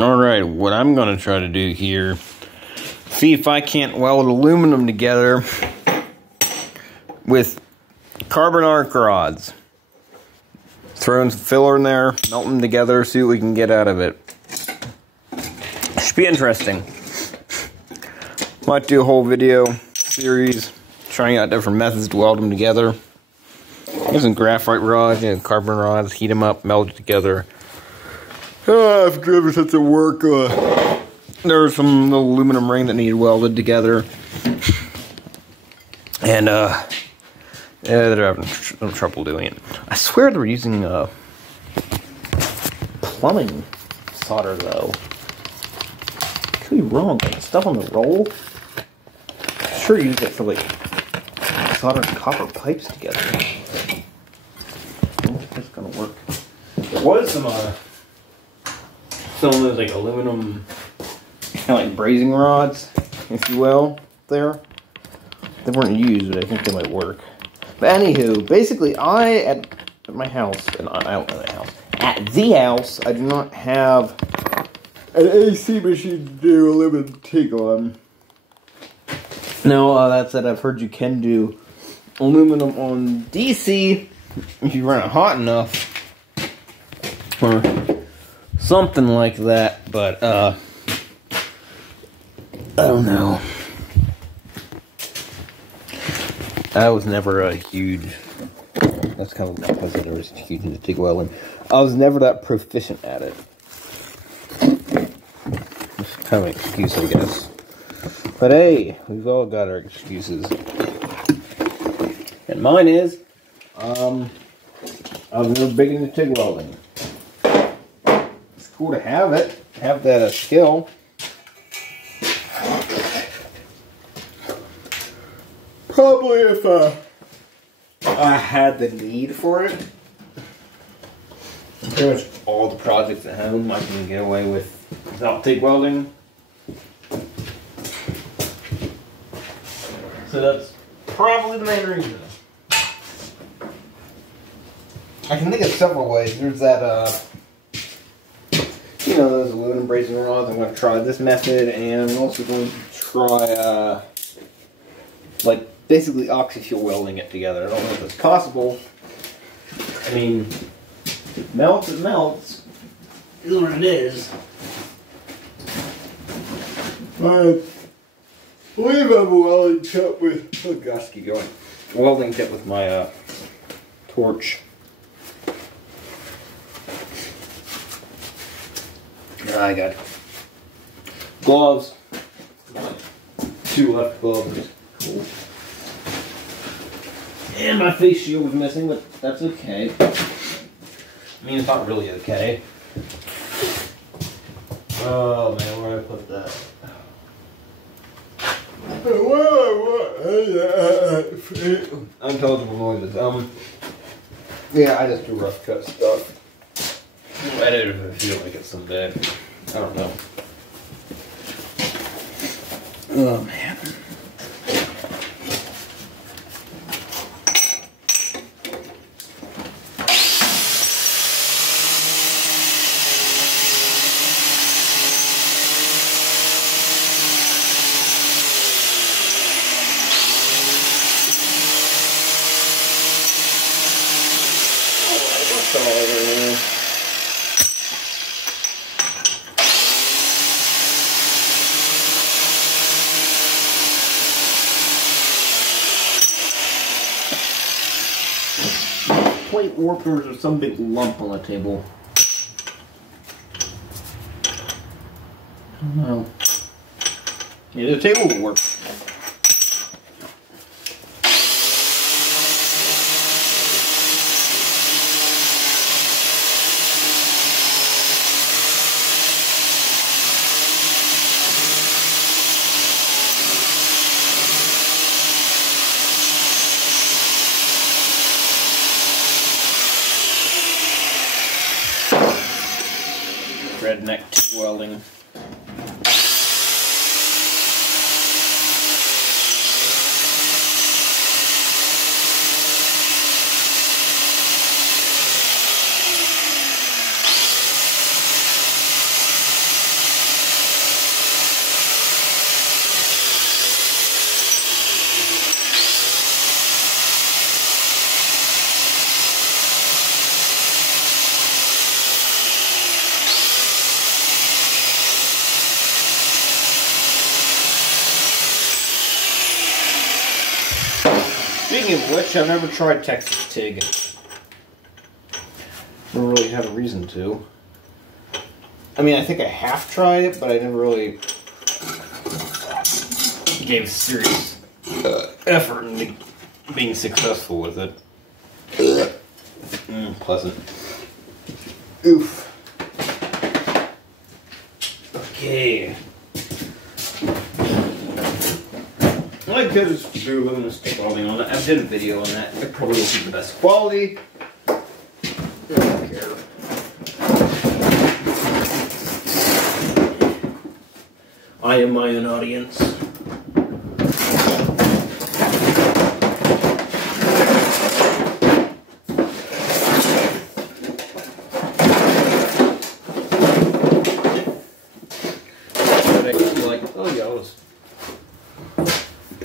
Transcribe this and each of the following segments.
Alright, what I'm going to try to do here, see if I can't weld aluminum together with carbon arc rods. Throw in some filler in there, melt them together, see what we can get out of it. Should be interesting. Might do a whole video series trying out different methods to weld them together. There's some graphite rods and carbon rods, heat them up, melt it together. I've driven such a work. There was some little aluminum ring that needed welded together. And, yeah, they're having some trouble doing it. I swear they were using, plumbing solder, though. Could be wrong, but the stuff on the roll, I'm sure you use it for, like, soldering copper pipes together. I don't think that's gonna work. There was some of those, like, aluminum, kind of like brazing rods, if you will, there. They weren't used, but I think they might work. But anywho, basically, at my house, and I don't know the house, at the house, I do not have an AC machine to do aluminum TIG on. No, that said, I've heard you can do aluminum on DC if you run it hot enough, or something like that, but, I don't know. I was never a huge, that's kind of because I was huge into TIG welding. I was never that proficient at it. It's kind of an excuse, I guess. But hey, we've all got our excuses. And mine is, I was never big into TIG welding. It's cool to have it, have that skill. Probably if I had the need for it. Pretty much all the projects at home I can get away with without TIG welding. So that's probably the main reason. I can think of several ways. There's that, you know, those aluminum brazing rods. I'm going to try this method, and I'm also going to try, like, basically oxy-fuel welding it together. I don't know if it's possible. I mean, it melts, it melts. It is what it is. I believe I have a welding kit with, oh gosh, keep going. Welding kit with my, torch. I got gloves. 2 left gloves. Cool. And my face shield was missing, but that's okay. I mean, it's not really okay. Oh man, where did I put that? Unintelligible noises. Yeah, I just do rough cut stuff. I don't feel like it someday. I don't know. Oh man. Plate warpers or some big lump on the table. I don't know. Yeah, the table will work. Redneck Tig welding. Speaking of which, I've never tried Texas Tig. Never really had a reason to. I mean, I think I have tried it, but I never really gave serious effort in being successful with it. Pleasant. Oof. Okay. All I could is do aluminum stick welding on it. I did a video on that. It probably won't be the best quality. I don't care. I am my own audience.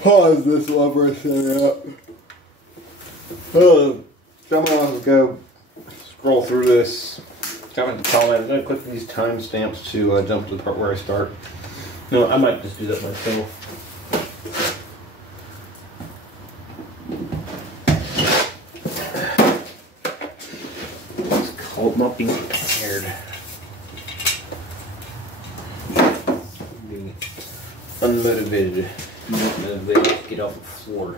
Pause this while we're setting up. Someone else go scroll through this. Comment in the comments. I'm going to click these timestamps to jump to the part where I start. No, I might just do that myself. It's called not being prepared. Being unmotivated. Not motivated to get off the floor.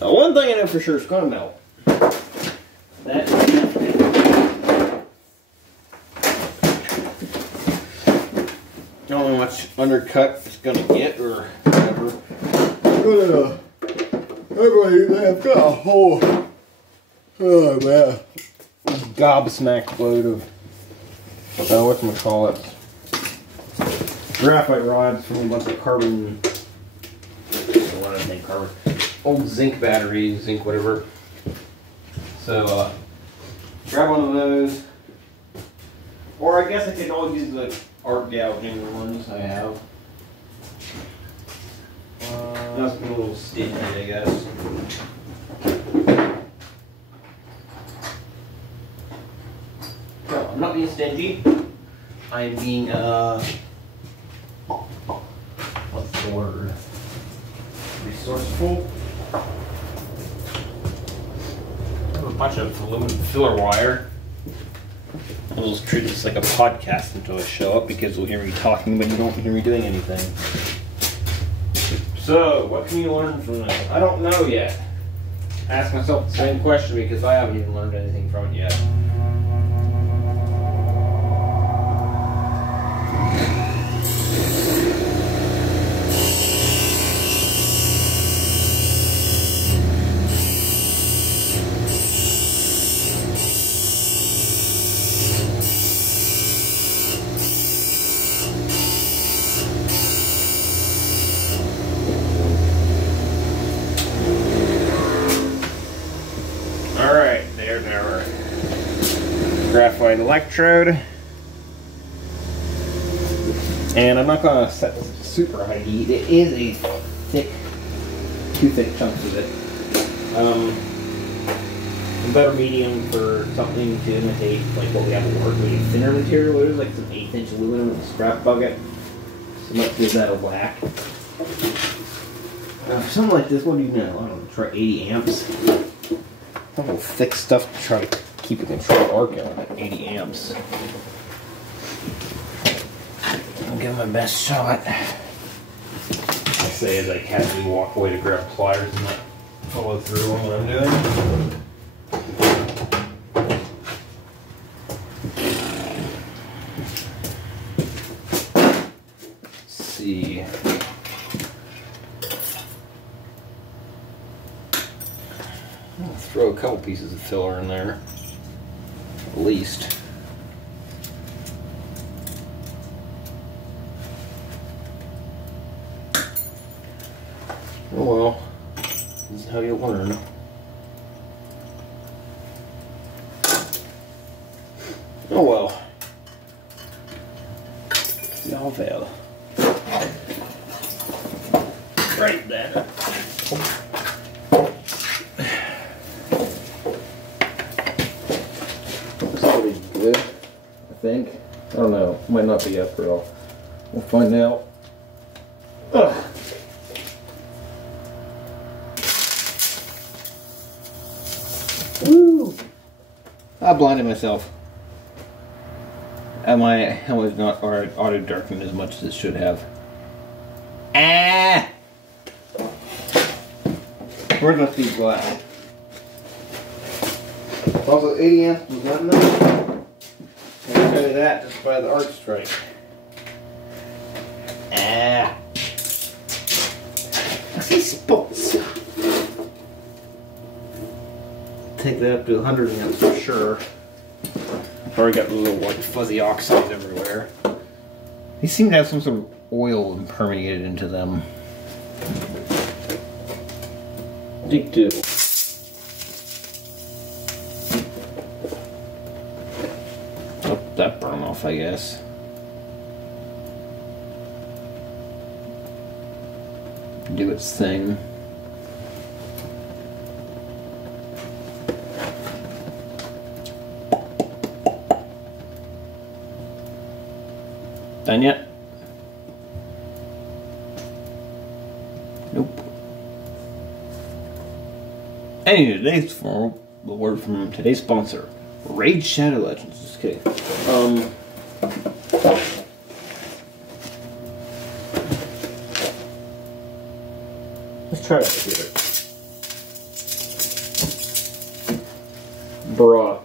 One thing I know for sure is going to melt. That is I don't know how much undercut it's going to get or whatever. I've got a whole, oh man, gobsmacked load of, whatchamacallit, graphite rods from a bunch of carbon, what I think, carbon, old zinc batteries, zinc whatever. So, grab one of those, or I guess I could always use the art gouging ones I have. That's a little stingy, I guess. No, I'm not being stingy. I'm being, what's the word? Resourceful. I have a bunch of aluminum filler wire. I'll just treat this like a podcast until I show up because you'll hear me talking, but you don't hear me doing anything. So, what can you learn from this? I don't know yet. Ask myself the same question because I haven't even learned anything from it yet. Graphite electrode, and I'm not going to set this super high heat. It is a thick, two thick chunks of it. A better medium for something to imitate like what we have at work. We need thinner material. There's like some 1/8" aluminum in the scrap bucket, so let's give that a whack. Something like this, what do you know? I don't know, try 80 amps. A little thick stuff to try to keep a controlled arc on at 80 amps. I'll give it my best shot. I say as I casually walk away to grab pliers and not follow through on what I'm doing. Let's see. I'll throw a couple pieces of filler in there. At least. Oh well, this is how you learn. Oh well. Y'all fail. Right then. Might not be after all. We'll find out. Ugh. Woo! I blinded myself. I was not auto darkened as much as it should have. Ah! Where's my speed glass? Also, 80 amps was not enough. I can tell you that just by the arc strike. Ah! I see spots. Take that up to 100 amps for sure. I've already got little white fuzzy oxides everywhere. These seem to have some sort of oil permeated into them. Dig 2. Oh, that burned off, I guess. Do its thing. Done yet? Nope. Anyway, today's the word from today's sponsor, Raid Shadow Legends. Just kidding. Let's try that here. Bruh.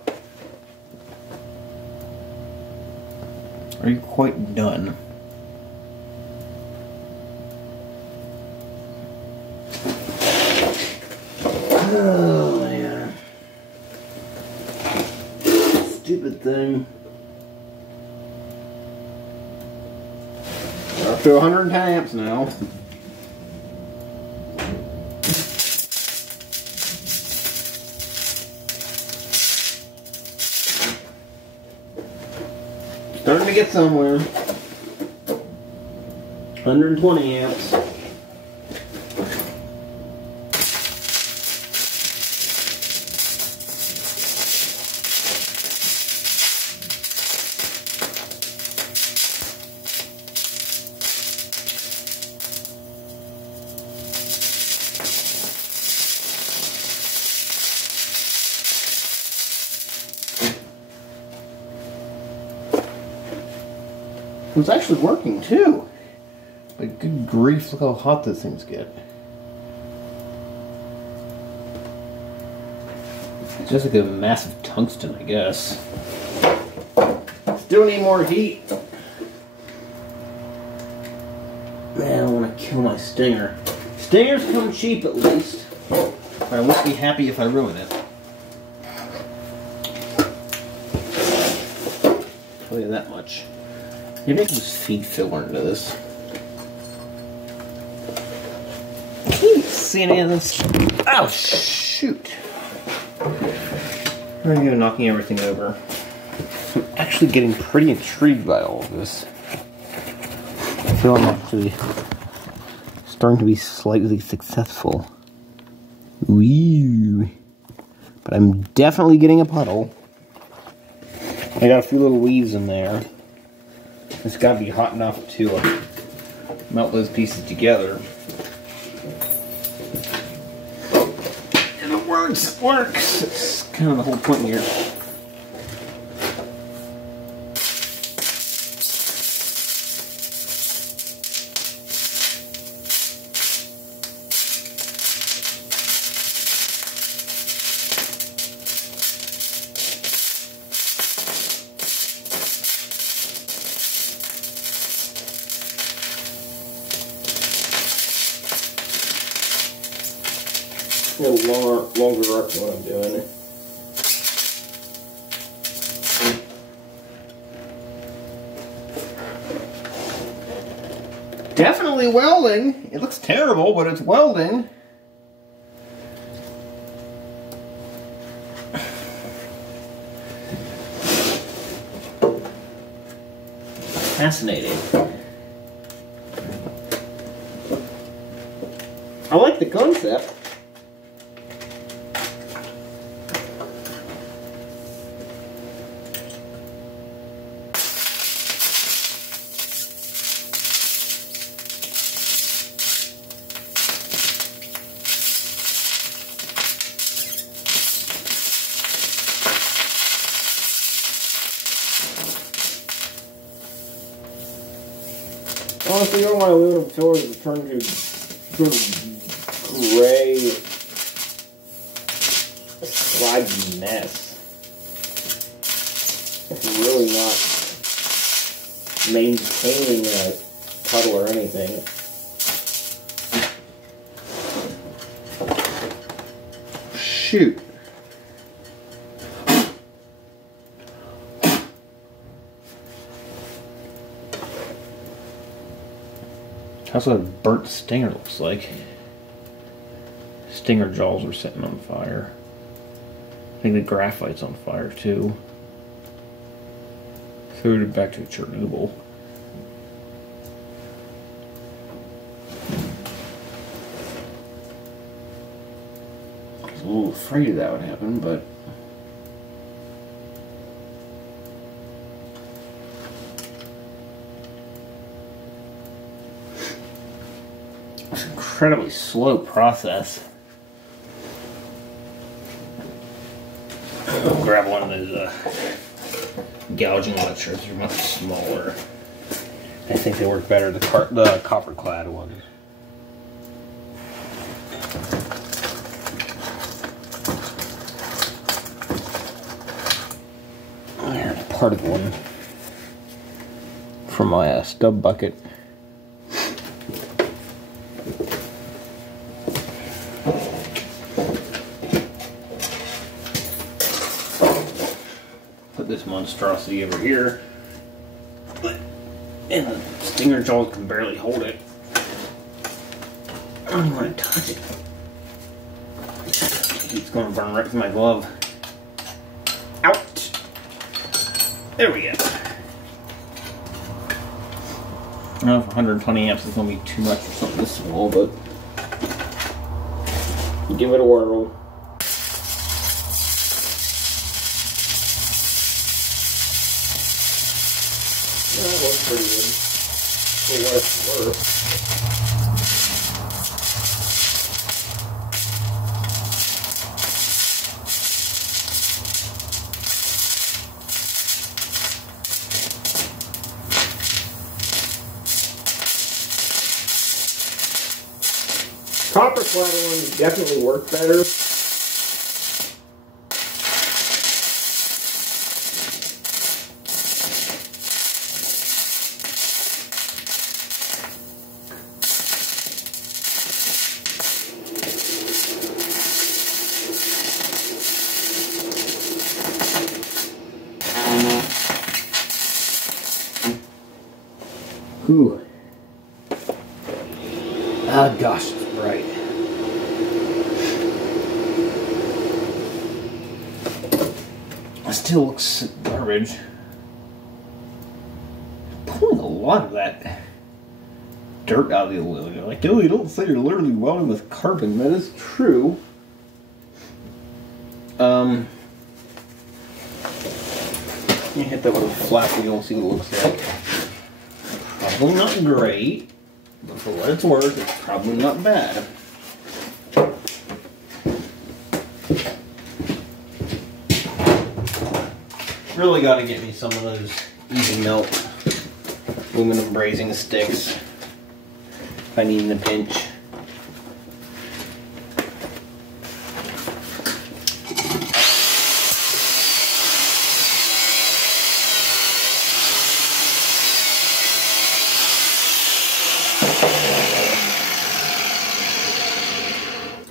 Are you quite done? Oh man. Stupid thing. We're up to 110 amps now. Starting to get somewhere. 120 amps. It's actually working too. Like, good grief, look how hot those things get. It's just like a massive tungsten, I guess. Still need more heat. Man, I want to kill my stinger. Stingers come cheap at least. I won't be happy if I ruin it. I'll tell you that much. Maybe I can just feed filler into this. Can you see any of this? Oh, shoot. I'm going to go knocking everything over. I'm actually getting pretty intrigued by all of this. I feel I'm actually starting to be slightly successful. Woo. But I'm definitely getting a puddle. I got a few little leaves in there. It's got to be hot enough to melt those pieces together. And it works, it works. It's kind of the whole point here. A longer arc than what I'm doing. Definitely welding. It looks terrible, but it's welding. Fascinating. I like the concept. Honestly, all my aluminum fillers have turned to sort of gray, slimy mess. It's really not maintaining a puddle or anything. Shoot. That's what a burnt stinger looks like. Stinger jaws are setting on fire. I think the graphite's on fire too. Threw it back to Chernobyl. I was a little afraid that would happen, but it's an incredibly slow process. I'll grab one of those gouging electrodes. They're much smaller. I think they work better, the copper clad ones. Here's part of one from my stub bucket. Put this monstrosity over here, and the stinger jaws can barely hold it. I don't even want to touch it. It's going to burn right through my glove. Out! There we go. I don't know if 120 amps is going to be too much for something this small, but give it a whirl. That looks pretty good for what it's worth. Copper clad ones definitely work better. Ooh. Ah, gosh, it's bright. It still looks garbage. Pulling a lot of that dirt out of the aluminum. Like, oh, you don't say you're literally welding with carbon. That is true. You hit that with a flap and you'll see what it looks like. Probably not great, but for what it's worth, it's probably not bad. Really got to get me some of those easy melt aluminum brazing sticks if I need in a pinch.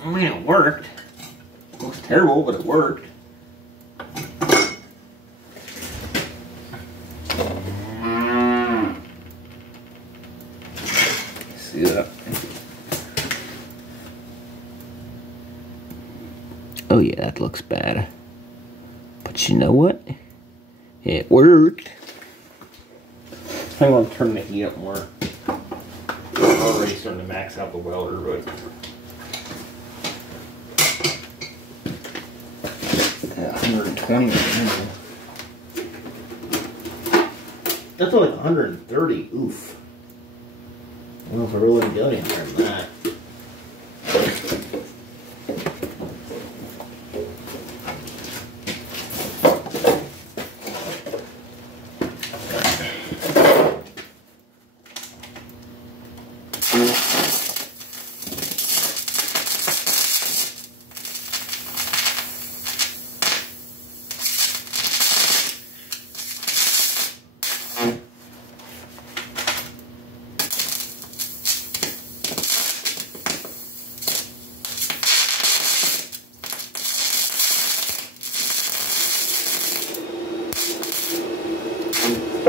I mean, it worked. It looks terrible, but it worked. See that? Oh yeah, that looks bad. But you know what? It worked. I want to turn the heat up more. I'm already starting to max out the welder, but 120 right now. That's like 130. Oof. I don't know if I really got any higher than that.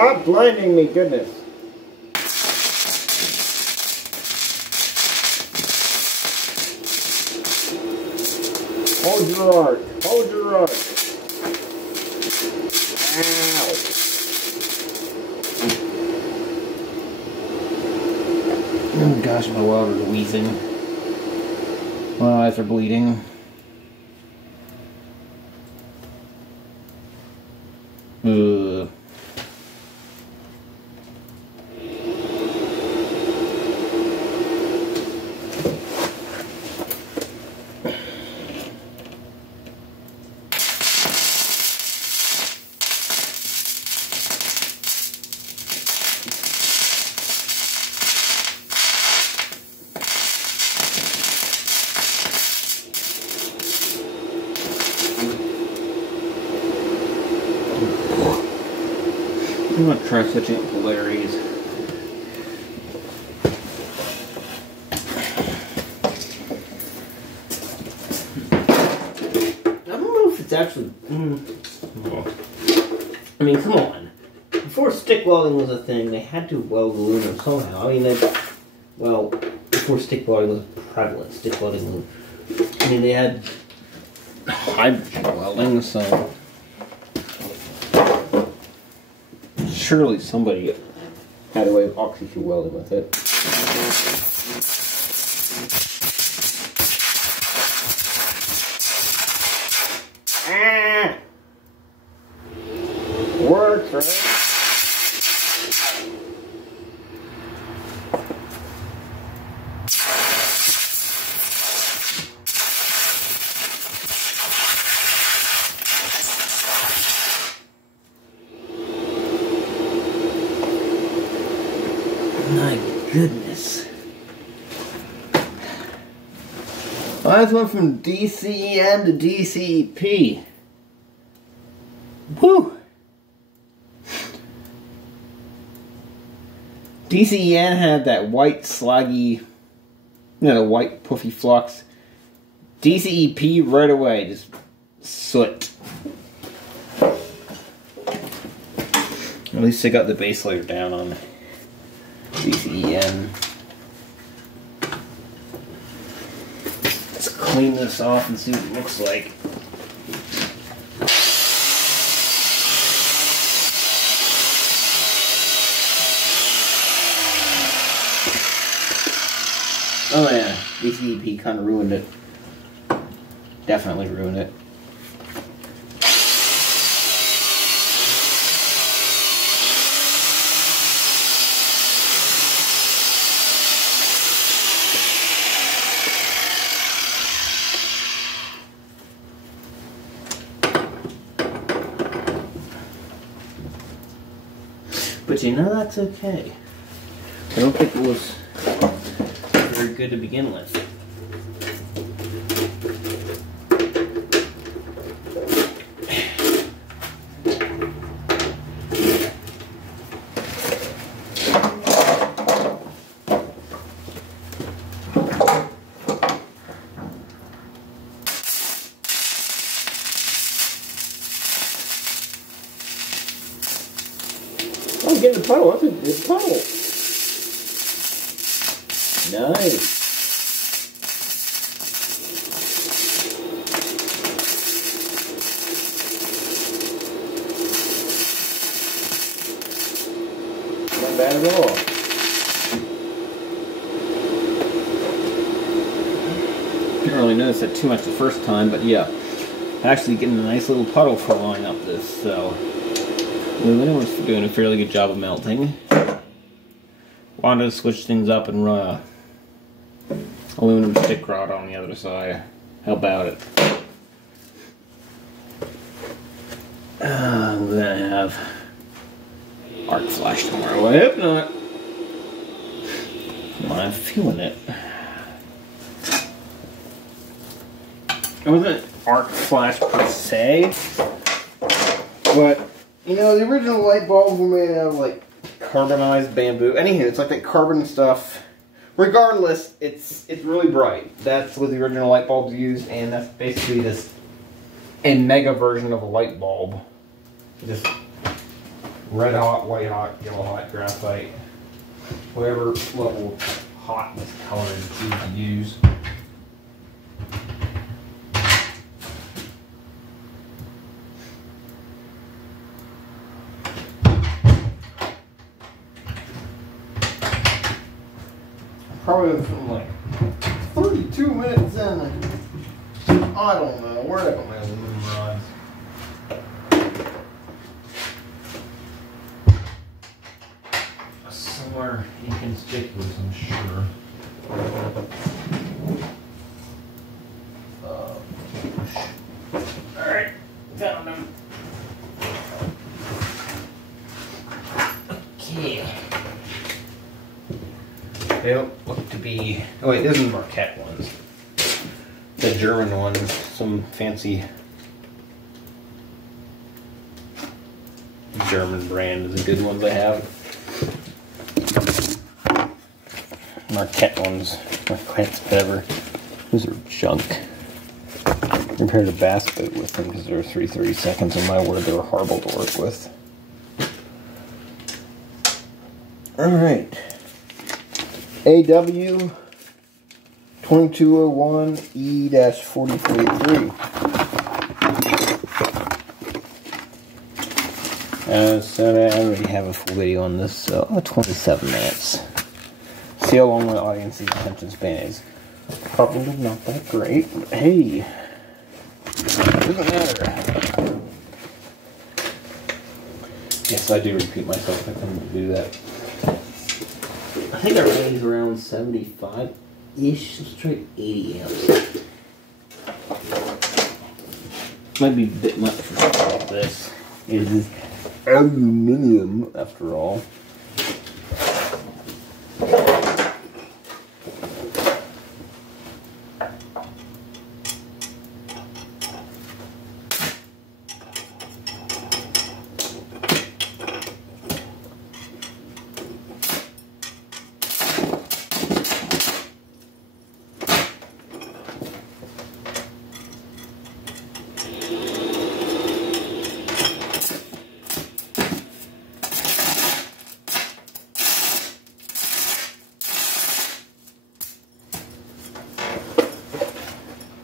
Stop blinding me, goodness. Hold your arc. Hold your arc. Ow. Oh gosh, my welder's wheezing. My eyes are bleeding. Ugh. I'm gonna try switching up polarities. I don't know if it's actually. I mean, come on. Before stick welding was a thing, they had to weld aluminum somehow. I mean, well, before stick welding was prevalent, stick welding. I mean, they had hydrogen welding, so. Surely somebody had a way of oxy-fuel welding with it. Ah! Works, right? My goodness. Well, I just went from DCEN to DCEP. Whew. DCEN had that white slaggy, the white puffy flux. DCEP right away, just soot. At least I got the base layer down on DCEN. Let's clean this off and see what it looks like. Oh yeah, DCEP kind of ruined it. Definitely ruined it. But you know, that's okay. I don't think it was very good to begin with. I'm getting the puddle. That's a good puddle. Nice. Not bad at all. Didn't really notice it too much the first time, but yeah. Actually getting a nice little puddle for lining up this, so. Aluminum was doing a fairly good job of melting. Wanted to switch things up and run a aluminum stick rod on the other side. How about it? I'm gonna have arc flash tomorrow. I hope not. I'm feeling it. It wasn't arc flash per se, but you know, the original light bulbs were made out of like carbonized bamboo. Anywho, it's like that carbon stuff. Regardless, it's really bright. That's what the original light bulbs used, and that's basically just a mega version of a light bulb. Just red hot, white hot, yellow hot, graphite, whatever level of hotness color you choose to use. Probably from like 32 minutes in. I don't know. Where are my aluminum rods? Somewhere inconspicuous, I'm sure. Alright, found them. Okay. They don't look to be. Oh wait, those are the Marquette ones. The German ones, some fancy German brand is a good ones I have. Marquette ones, Marquette's whatever. Those are junk. Compared to bass boat with them because they're 3/32, and my word, they were horrible to work with. Alright. AW 2201 E-4043. So I already have a full video on this, so 27 minutes. See how long my audience's attention span is. Probably not that great, but hey, doesn't matter. Yes, I do repeat myself. I couldn't do that. I think our rating's around 75-ish. Let's try 80 amps. Might be a bit much for something like this. It is aluminum, after all.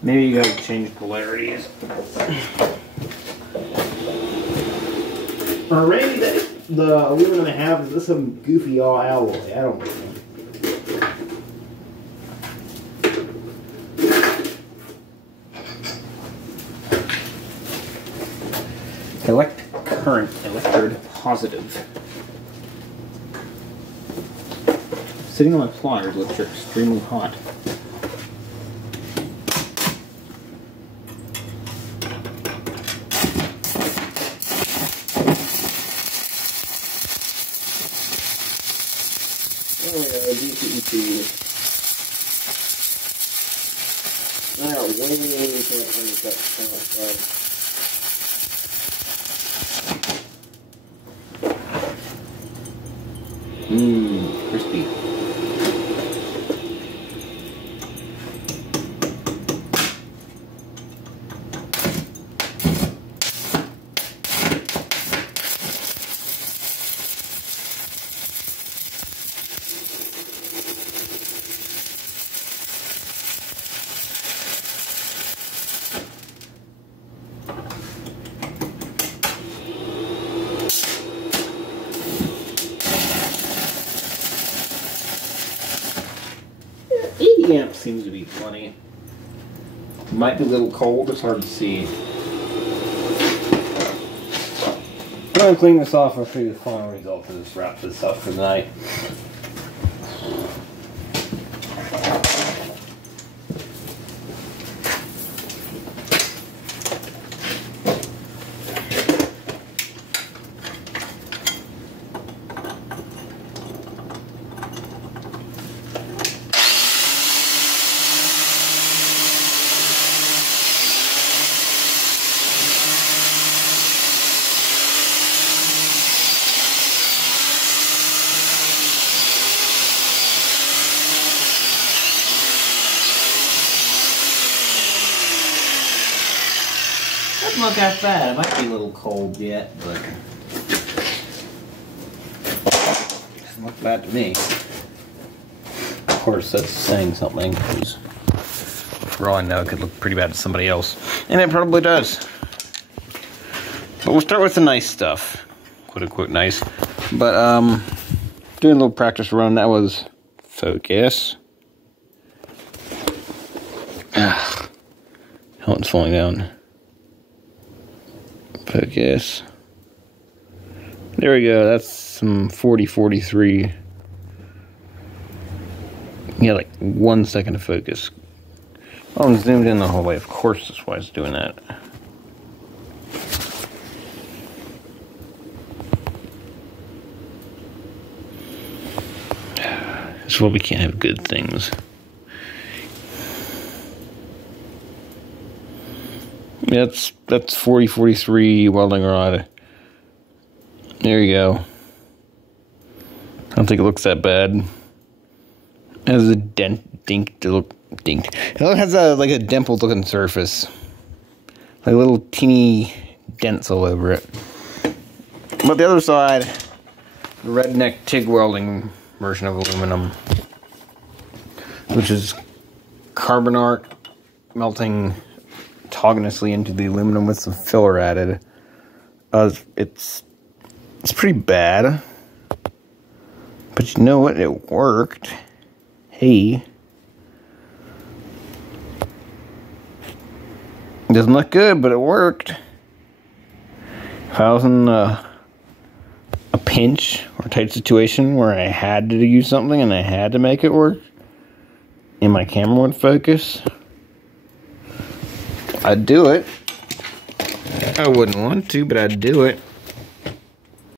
Maybe you gotta change polarities. Or maybe the aluminum I have is this some goofy alloy. I don't know. Current electrode positive. Sitting on my pliers, which are extremely hot. Oh yeah, DCEP. I got way too much undercut. Crispy. Amp seems to be plenty. Might be a little cold, it's hard to see. I'm gonna clean this off and show you the final result of this. Wrap this up for the night. Not that bad. It might be a little cold yet, but Look bad to me. Of course, that's saying something, because for all I know, it could look pretty bad to somebody else. And it probably does. But we'll start with the nice stuff. Quote unquote nice. But, doing a little practice run, that was focus. Helmet's falling down. Focus. There we go, that's some 40-43. Yeah, like 1 second to focus. Oh, I'm zoomed in the whole way. Of course, that's why it's doing that. That's why we can't have good things. That's 40-43 welding rod. There you go. I don't think it looks that bad. It has a dinked. It has like a dimpled looking surface. Like little teeny dents all over it. But the other side, the Redneck TIG welding version of aluminum, which is carbon arc melting autogenously into the aluminum with some filler added. It's pretty bad, but you know what? It worked. Hey, it doesn't look good, but it worked. If I was in a pinch or tight situation where I had to use something and I had to make it work, and my camera would focus, I'd do it. I wouldn't want to, but I'd do it.